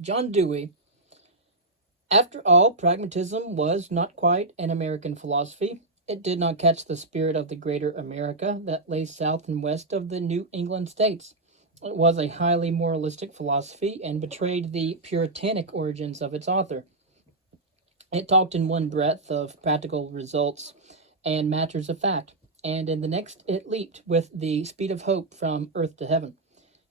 John Dewey. After all, pragmatism was not quite an American philosophy. It did not catch the spirit of the greater America that lay south and west of the New England states. It was a highly moralistic philosophy and betrayed the Puritanic origins of its author. It talked in one breath of practical results and matters of fact, and in the next it leaped with the speed of hope from earth to heaven.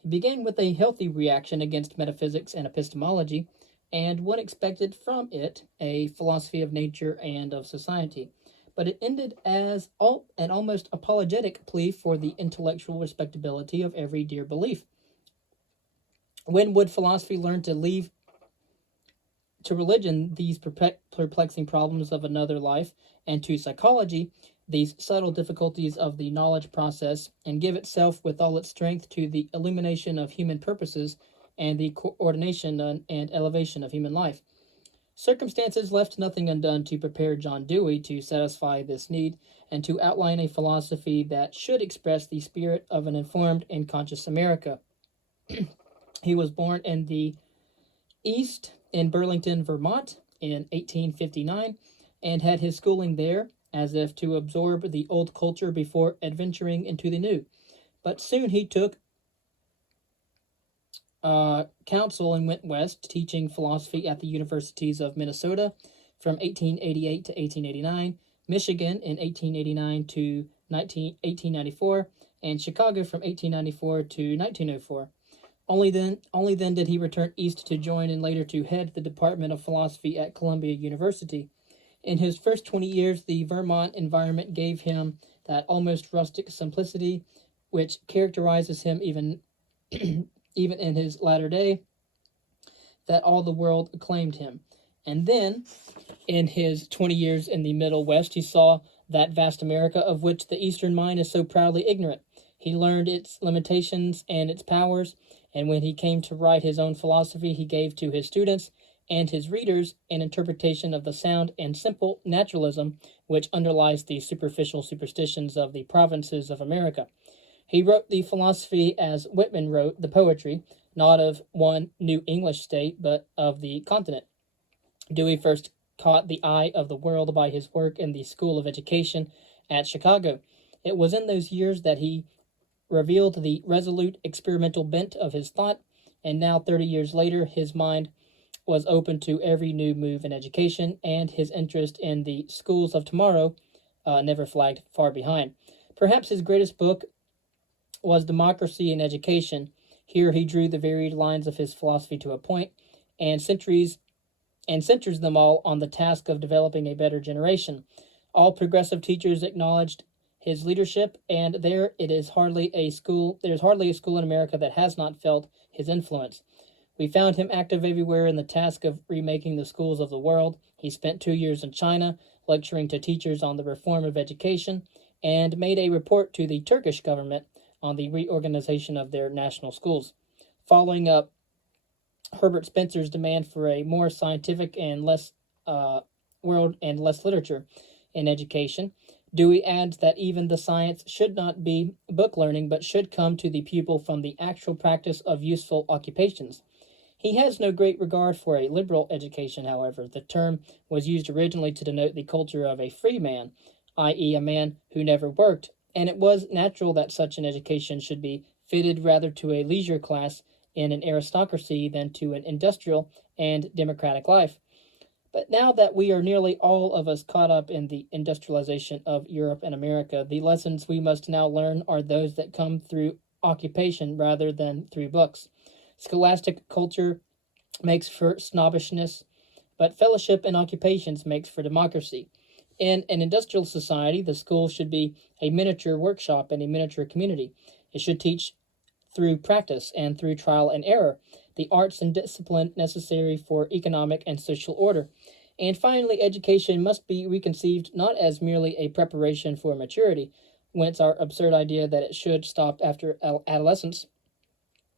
He began with a healthy reaction against metaphysics and epistemology, and one expected from it a philosophy of nature and of society. But it ended as an almost apologetic plea for the intellectual respectability of every dear belief. When would philosophy learn to leave to religion these perplexing problems of another life, and to psychology these subtle difficulties of the knowledge process, and give itself with all its strength to the illumination of human purposes and the coordination and elevation of human life? Circumstances left nothing undone to prepare John Dewey to satisfy this need and to outline a philosophy that should express the spirit of an informed and conscious America. He was born in the East in Burlington, Vermont in 1859 and had his schooling there as if to absorb the old culture before adventuring into the new. But soon he took counsel and went west, teaching philosophy at the universities of Minnesota from 1888 to 1889, Michigan in 1889 to 1894, and Chicago from 1894 to 1904. Only then did he return east to join and later to head the Department of Philosophy at Columbia University. In his first 20 years, the Vermont environment gave him that almost rustic simplicity which characterizes him even even in his latter day, that all the world acclaimed him. And then, in his 20 years in the Middle West, he saw that vast America of which the Eastern mind is so proudly ignorant. He learned its limitations and its powers, and when he came to write his own philosophy, he gave to his students and his readers an interpretation of the sound and simple naturalism which underlies the superficial superstitions of the provinces of America. He wrote the philosophy as Whitman wrote the poetry, not of one New English state, but of the continent. Dewey first caught the eye of the world by his work in the School of Education at Chicago. It was in those years that he revealed the resolute experimental bent of his thought, and now 30 years later his mind was open to every new move in education, and his interest in the schools of tomorrow never flagged far behind. Perhaps his greatest book was Democracy in Education. Here he drew the varied lines of his philosophy to a point, and centers them all on the task of developing a better generation. All progressive teachers acknowledged his leadership, and there is hardly a school in America that has not felt his influence. We found him active everywhere in the task of remaking the schools of the world. He spent 2 years in China, lecturing to teachers on the reform of education, and made a report to the Turkish government on the reorganization of their national schools. Following up Herbert Spencer's demand for a more scientific and less world and less literature in education, Dewey adds that even the science should not be book learning, but should come to the pupil from the actual practice of useful occupations. He has no great regard for a liberal education, however. The term was used originally to denote the culture of a free man, i.e., a man who never worked, and it was natural that such an education should be fitted rather to a leisure class in an aristocracy than to an industrial and democratic life. But now that we are nearly all of us caught up in the industrialization of Europe and America, the lessons we must now learn are those that come through occupation rather than through books. Scholastic culture makes for snobbishness, but fellowship in occupations makes for democracy. In an industrial society, the school should be a miniature workshop and a miniature community. It should teach through practice and through trial and error the arts and discipline necessary for economic and social order. And finally, education must be reconceived not as merely a preparation for maturity, whence our absurd idea that it should stop after adolescence,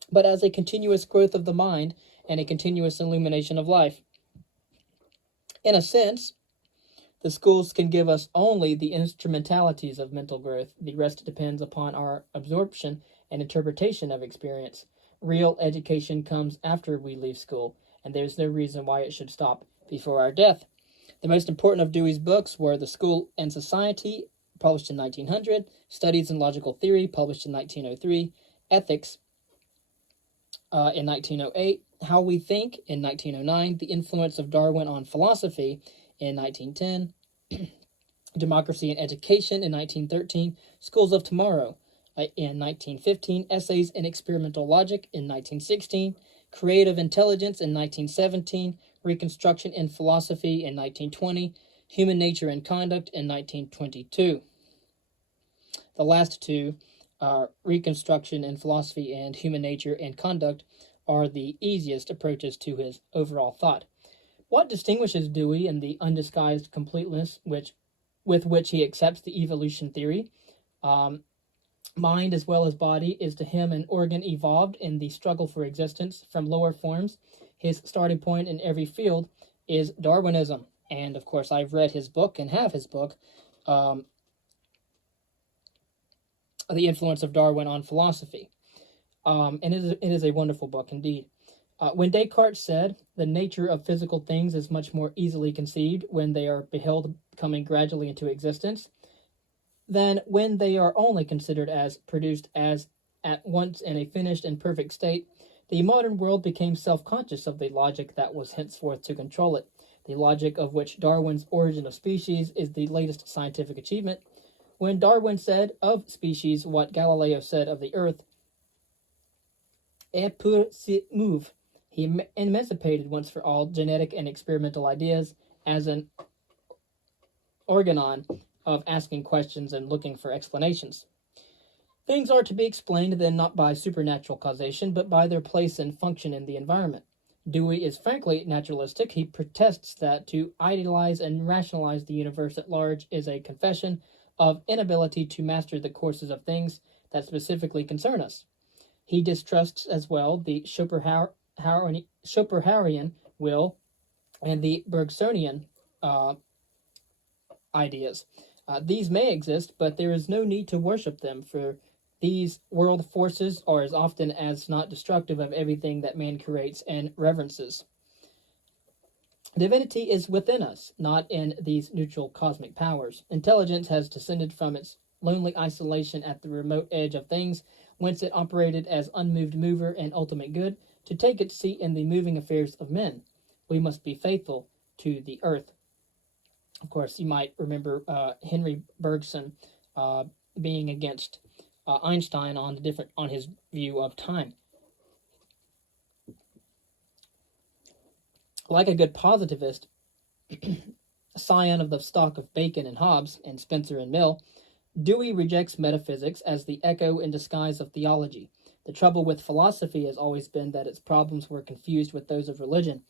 but as a continuous growth of the mind and a continuous illumination of life. In a sense, the schools can give us only the instrumentalities of mental growth. The rest depends upon our absorption and interpretation of experience. Real education comes after we leave school, and there's no reason why it should stop before our death. The most important of Dewey's books were The School and Society, published in 1900, Studies in Logical Theory, published in 1903, Ethics in 1908, How We Think in 1909, The Influence of Darwin on Philosophy in 1910, Democracy and Education in 1913, Schools of Tomorrow in 1915, Essays in Experimental Logic in 1916, Creative Intelligence in 1917, Reconstruction in Philosophy in 1920, Human Nature and Conduct in 1922. The last two, Reconstruction in Philosophy and Human Nature and Conduct, are the easiest approaches to his overall thought. What distinguishes Dewey in the undisguised completeness with which he accepts the evolution theory, mind as well as body, is to him an organ evolved in the struggle for existence from lower forms. His starting point in every field is Darwinism. And, of course, I've read his book and have his book, The Influence of Darwin on Philosophy. And it is a wonderful book indeed. When Descartes said, the nature of physical things is much more easily conceived when they are beheld coming gradually into existence than when they are only considered as produced as at once in a finished and perfect state, the modern world became self-conscious of the logic that was henceforth to control it, the logic of which Darwin's Origin of Species is the latest scientific achievement. When Darwin said of species what Galileo said of the earth, et pour se move, he emancipated once for all genetic and experimental ideas as an organon of asking questions and looking for explanations. Things are to be explained then not by supernatural causation, but by their place and function in the environment. Dewey is frankly naturalistic. He protests that to idealize and rationalize the universe at large is a confession of inability to master the courses of things that specifically concern us. He distrusts as well the Schopenhauerian will and the Bergsonian ideas. These may exist, but there is no need to worship them, for these world forces are as often as not destructive of everything that man creates and reverences. Divinity is within us, not in these neutral cosmic powers. Intelligence has descended from its lonely isolation at the remote edge of things, whence it operated as unmoved mover and ultimate good, to take its seat in the moving affairs of men. We must be faithful to the earth. Of course, you might remember Henry Bergson being against Einstein on his view of time. Like a good positivist, scion of the stock of Bacon and Hobbes and Spencer and Mill, Dewey rejects metaphysics as the echo in disguise of theology. The trouble with philosophy has always been that its problems were confused with those of religion.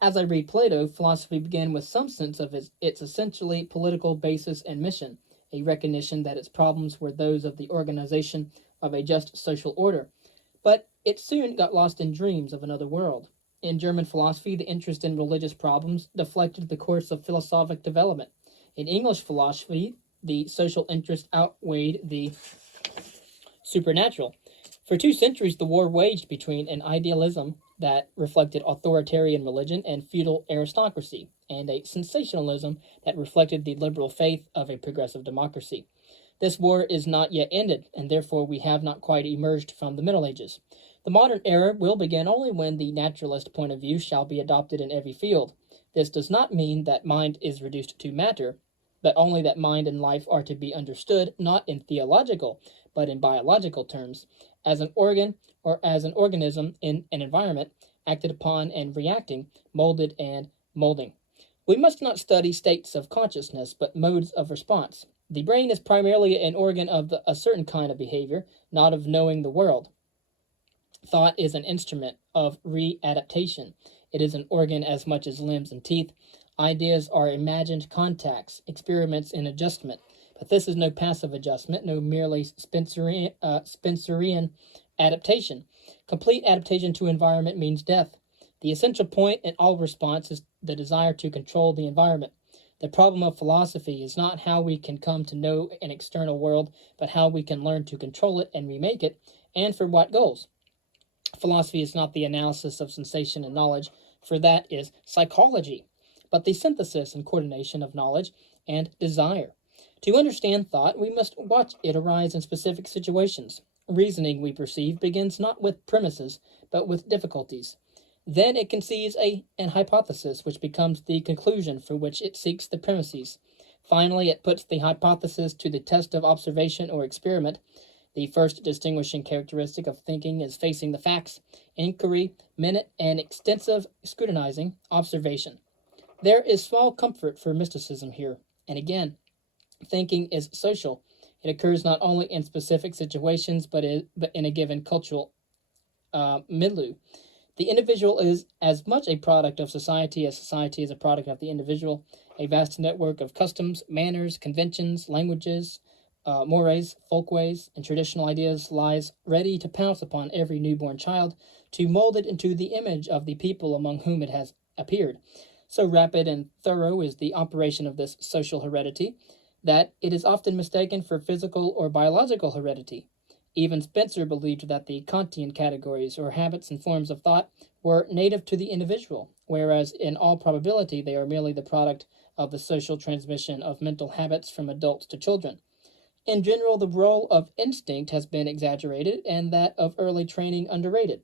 As I read Plato, philosophy began with some sense of its essentially political basis and mission, a recognition that its problems were those of the organization of a just social order. But it soon got lost in dreams of another world. In German philosophy, the interest in religious problems deflected the course of philosophic development. In English philosophy, the social interest outweighed the supernatural. For 2 centuries, the war waged between an idealism that reflected authoritarian religion and feudal aristocracy, and a sensationalism that reflected the liberal faith of a progressive democracy. This war is not yet ended, and therefore we have not quite emerged from the Middle Ages. The modern era will begin only when the naturalist point of view shall be adopted in every field. This does not mean that mind is reduced to matter, but only that mind and life are to be understood not in theological, but in biological terms, as an organ or as an organism in an environment, acted upon and reacting, molded and molding. We must not study states of consciousness, but modes of response. The brain is primarily an organ of a certain kind of behavior, not of knowing the world. Thought is an instrument of readaptation. It is an organ as much as limbs and teeth. Ideas are imagined contacts, experiments in adjustment. But this is no passive adjustment, no merely Spencerian adaptation. Complete adaptation to environment means death. The essential point in all response is the desire to control the environment. The problem of philosophy is not how we can come to know an external world, but how we can learn to control it and remake it, and for what goals. Philosophy is not the analysis of sensation and knowledge, for that is psychology, but the synthesis and coordination of knowledge and desire. To understand thought, we must watch it arise in specific situations. Reasoning, we perceive, begins not with premises, but with difficulties. Then it conceives an hypothesis, which becomes the conclusion for which it seeks the premises. Finally, it puts the hypothesis to the test of observation or experiment. The first distinguishing characteristic of thinking is facing the facts, inquiry, minute, and extensive scrutinizing observation. There is small comfort for mysticism here, and again, thinking is social. It occurs not only in specific situations, but in a given cultural milieu. The individual is as much a product of society as society is a product of the individual. A vast network of customs, manners, conventions, languages, mores, folkways, and traditional ideas lies ready to pounce upon every newborn child to mold it into the image of the people among whom it has appeared. So rapid and thorough is the operation of this social heredity that it is often mistaken for physical or biological heredity. Even Spencer believed that the Kantian categories or habits and forms of thought were native to the individual, whereas in all probability they are merely the product of the social transmission of mental habits from adults to children. In general, the role of instinct has been exaggerated and that of early training underrated.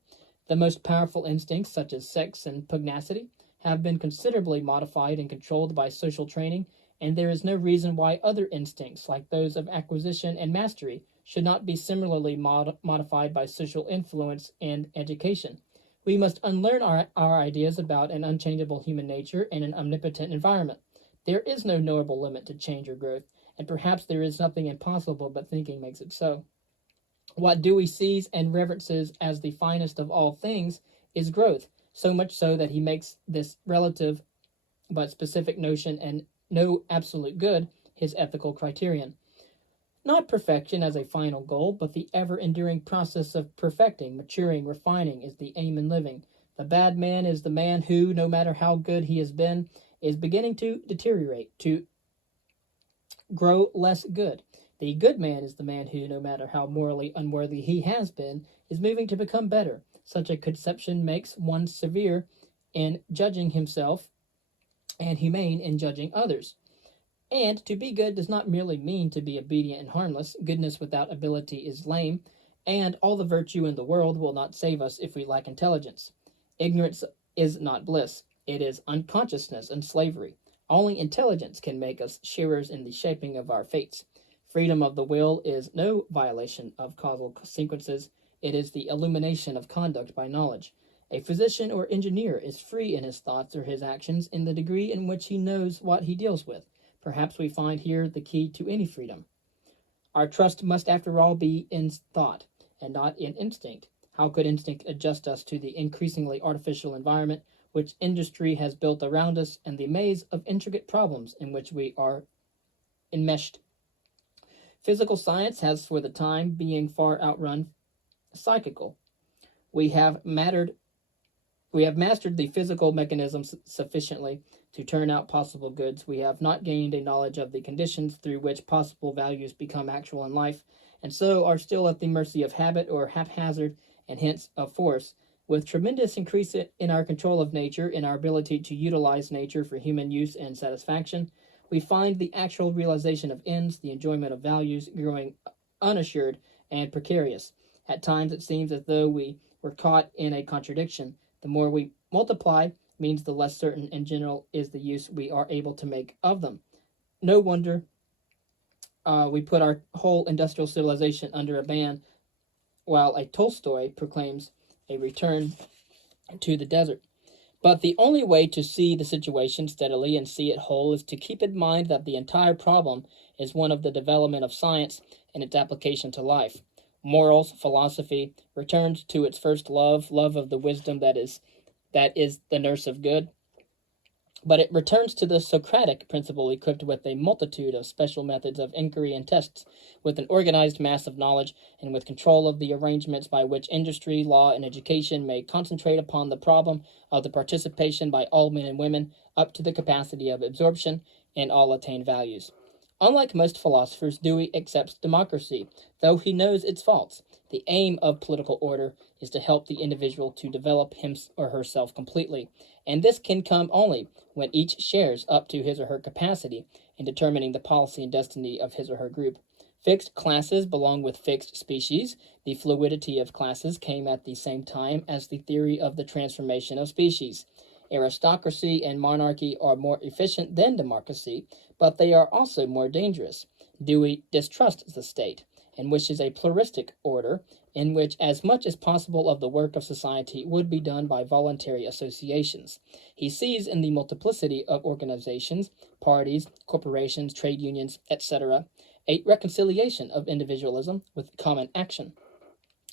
The most powerful instincts, such as sex and pugnacity, have been considerably modified and controlled by social training, and there is no reason why other instincts, like those of acquisition and mastery, should not be similarly modified by social influence and education. We must unlearn our ideas about an unchangeable human nature in an omnipotent environment. There is no knowable limit to change or growth, and perhaps there is nothing impossible, but thinking makes it so. What Dewey sees and reverences as the finest of all things is growth, so much so that he makes this relative but specific notion and no absolute good his ethical criterion. Not perfection as a final goal, but the ever-enduring process of perfecting, maturing, refining is the aim in living. The bad man is the man who, no matter how good he has been, is beginning to deteriorate, to grow less good. The good man is the man who, no matter how morally unworthy he has been, is moving to become better. Such a conception makes one severe in judging himself and humane in judging others. And to be good does not merely mean to be obedient and harmless. Goodness without ability is lame, and all the virtue in the world will not save us if we lack intelligence. Ignorance is not bliss. It is unconsciousness and slavery. Only intelligence can make us sharers in the shaping of our fates. Freedom of the will is no violation of causal sequences. It is the illumination of conduct by knowledge. A physician or engineer is free in his thoughts or his actions in the degree in which he knows what he deals with. Perhaps we find here the key to any freedom. Our trust must, after all, be in thought and not in instinct. How could instinct adjust us to the increasingly artificial environment which industry has built around us and the maze of intricate problems in which we are enmeshed? Physical science has, for the time being, far outrun psychical. We have mastered the physical mechanisms sufficiently to turn out possible goods. We have not gained a knowledge of the conditions through which possible values become actual in life, and so are still at the mercy of habit or haphazard, and hence of force. With tremendous increase in our control of nature, in our ability to utilize nature for human use and satisfaction, we find the actual realization of ends, the enjoyment of values, growing unassured and precarious. At times it seems as though we were caught in a contradiction. The more we multiply means the less certain in general is the use we are able to make of them. No wonder we put our whole industrial civilization under a ban, while a Tolstoy proclaims a return to the desert. But the only way to see the situation steadily and see it whole is to keep in mind that the entire problem is one of the development of science and its application to life. Morals, philosophy, returns to its first love of the wisdom that is the nurse of good. But it returns to the Socratic principle equipped with a multitude of special methods of inquiry and tests, with an organized mass of knowledge, and with control of the arrangements by which industry, law, and education may concentrate upon the problem of the participation by all men and women up to the capacity of absorption in all attained values. Unlike most philosophers, Dewey accepts democracy, though he knows its faults. The aim of political order is to help the individual to develop him or herself completely, and this can come only when each shares up to his or her capacity in determining the policy and destiny of his or her group. Fixed classes belong with fixed species. The fluidity of classes came at the same time as the theory of the transformation of species. Aristocracy and monarchy are more efficient than democracy, but they are also more dangerous. Dewey distrusts the state and wishes a pluralistic order in which as much as possible of the work of society would be done by voluntary associations. He sees in the multiplicity of organizations, parties, corporations, trade unions, etc., a reconciliation of individualism with common action.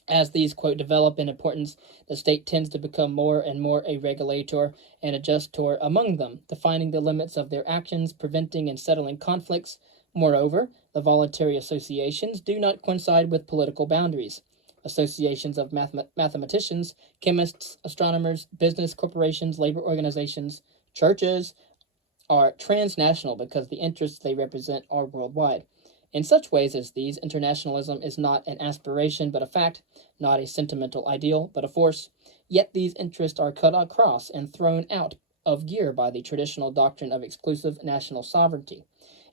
As these, quote, develop in importance, the state tends to become more and more a regulator and adjuster among them, defining the limits of their actions, preventing and settling conflicts. Moreover, the voluntary associations do not coincide with political boundaries. Associations of mathematicians, chemists, astronomers, business corporations, labor organizations, churches are transnational because the interests they represent are worldwide. In such ways as these, internationalism is not an aspiration but a fact, not a sentimental ideal but a force. Yet these interests are cut across and thrown out of gear by the traditional doctrine of exclusive national sovereignty.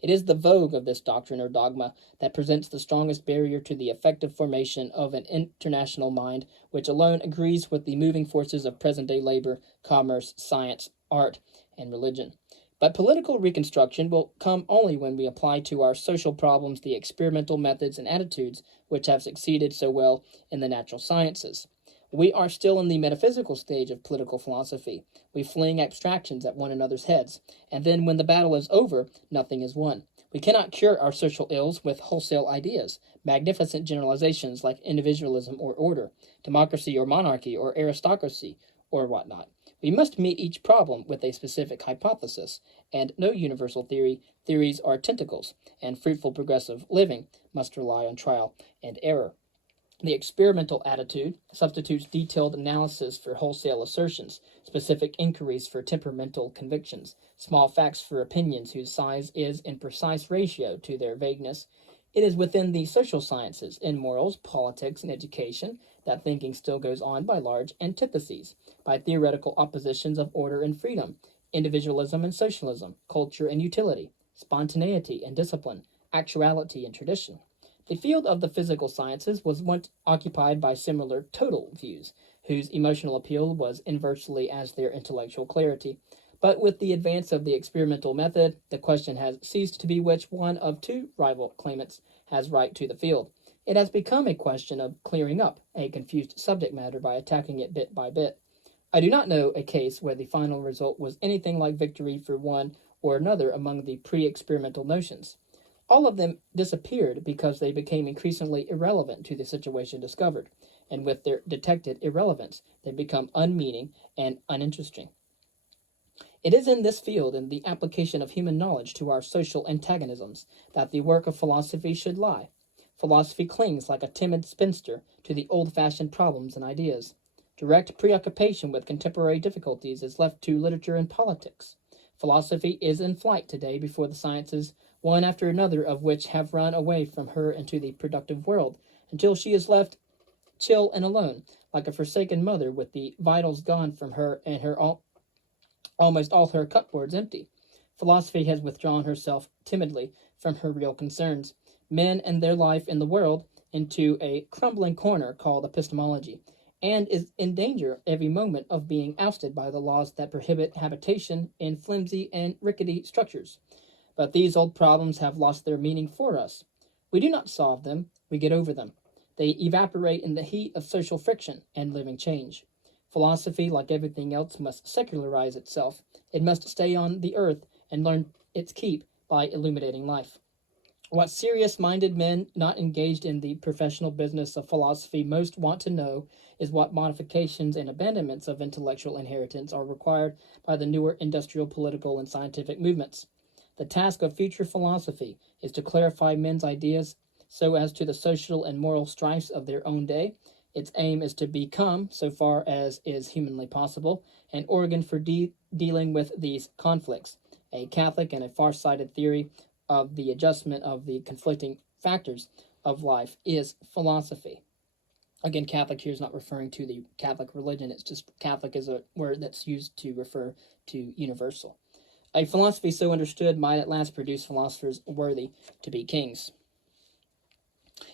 It is the vogue of this doctrine or dogma that presents the strongest barrier to the effective formation of an international mind which alone agrees with the moving forces of present-day labor, commerce, science, art, and religion. But political reconstruction will come only when we apply to our social problems the experimental methods and attitudes which have succeeded so well in the natural sciences. We are still in the metaphysical stage of political philosophy. We fling abstractions at one another's heads, and then when the battle is over, nothing is won. We cannot cure our social ills with wholesale ideas, magnificent generalizations like individualism or order, democracy or monarchy or aristocracy, or whatnot. We must meet each problem with a specific hypothesis, and no universal theories are tentacles, and fruitful progressive living must rely on trial and error. The experimental attitude substitutes detailed analysis for wholesale assertions, specific inquiries for temperamental convictions, small facts for opinions whose size is in precise ratio to their vagueness. It is within the social sciences, in morals, politics, and education, that thinking still goes on by large antitheses, by theoretical oppositions of order and freedom, individualism and socialism, culture and utility, spontaneity and discipline, actuality and tradition. The field of the physical sciences was once occupied by similar total views, whose emotional appeal was inversely as their intellectual clarity. But with the advance of the experimental method, the question has ceased to be which one of two rival claimants has right to the field. It has become a question of clearing up a confused subject matter by attacking it bit by bit. I do not know a case where the final result was anything like victory for one or another among the pre-experimental notions. All of them disappeared because they became increasingly irrelevant to the situation discovered, and with their detected irrelevance, they become unmeaning and uninteresting. It is in this field, in the application of human knowledge to our social antagonisms, that the work of philosophy should lie. Philosophy clings like a timid spinster to the old-fashioned problems and ideas. Direct preoccupation with contemporary difficulties is left to literature and politics. Philosophy is in flight today before the sciences, one after another of which have run away from her into the productive world, until she is left chill and alone, like a forsaken mother with the vitals gone from her and almost all her cupboards empty. Philosophy has withdrawn herself timidly from her real concerns, men and their life in the world, into a crumbling corner called epistemology, and is in danger every moment of being ousted by the laws that prohibit habitation in flimsy and rickety structures. But these old problems have lost their meaning for us. We do not solve them, we get over them. They evaporate in the heat of social friction and living change. Philosophy, like everything else, must secularize itself. It must stay on the earth and learn its keep by illuminating life. What serious-minded men not engaged in the professional business of philosophy most want to know is what modifications and abandonments of intellectual inheritance are required by the newer industrial, political, and scientific movements. The task of future philosophy is to clarify men's ideas so as to the social and moral strifes of their own day. Its aim is to become, so far as is humanly possible, an organ for dealing with these conflicts. A Catholic and a far-sighted theory of the adjustment of the conflicting factors of life is philosophy. Again, Catholic here is not referring to the Catholic religion. It's just Catholic is a word that's used to refer to universal. A philosophy so understood might at last produce philosophers worthy to be kings.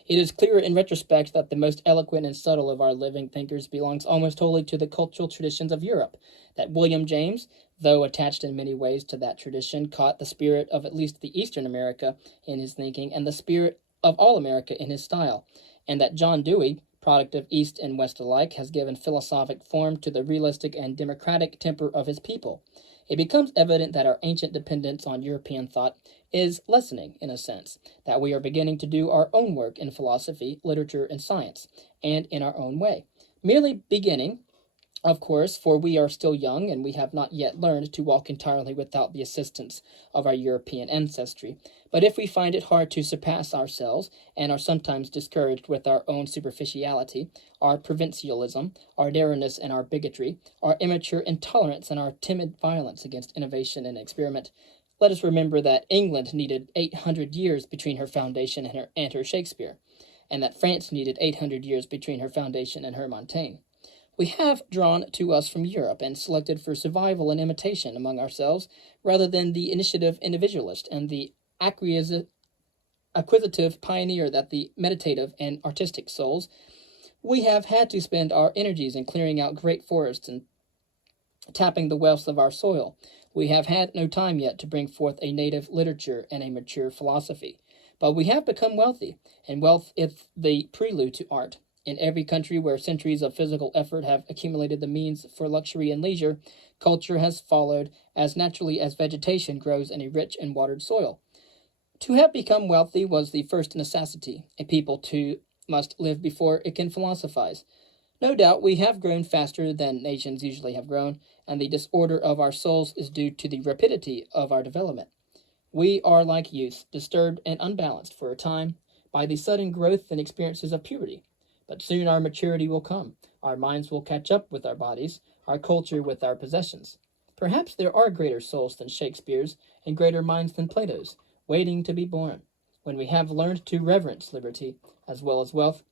It is clear in retrospect that the most eloquent and subtle of our living thinkers belongs almost wholly to the cultural traditions of Europe, that William James, though attached in many ways to that tradition, caught the spirit of at least the Eastern America in his thinking, and the spirit of all America in his style, and that John Dewey, product of East and West alike, has given philosophic form to the realistic and democratic temper of his people. It becomes evident that our ancient dependence on European thought is lessening, in a sense, that we are beginning to do our own work in philosophy, literature, and science, and in our own way. Merely beginning, of course, for we are still young and we have not yet learned to walk entirely without the assistance of our European ancestry. But if we find it hard to surpass ourselves and are sometimes discouraged with our own superficiality, our provincialism, our narrowness and our bigotry, our immature intolerance and our timid violence against innovation and experiment, let us remember that England needed 800 years between her foundation and her Shakespeare, and that France needed 800 years between her foundation and her Montaigne. We have drawn to us from Europe and selected for survival and imitation among ourselves rather than the initiative individualist and the acquisitive pioneer that the meditative and artistic souls. We have had to spend our energies in clearing out great forests and tapping the wealths of our soil. We have had no time yet to bring forth a native literature and a mature philosophy. But we have become wealthy, and wealth is the prelude to art. In every country where centuries of physical effort have accumulated the means for luxury and leisure, culture has followed as naturally as vegetation grows in a rich and watered soil. To have become wealthy was the first necessity. A people, too, must live before it can philosophize. No doubt we have grown faster than nations usually have grown, and the disorder of our souls is due to the rapidity of our development. We are like youth, disturbed and unbalanced for a time by the sudden growth and experiences of puberty. But soon our maturity will come. Our minds will catch up with our bodies, our culture with our possessions. Perhaps there are greater souls than Shakespeare's and greater minds than Plato's, waiting to be born. When we have learned to reverence liberty as well as wealth,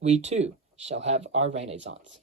we too shall have our renaissance.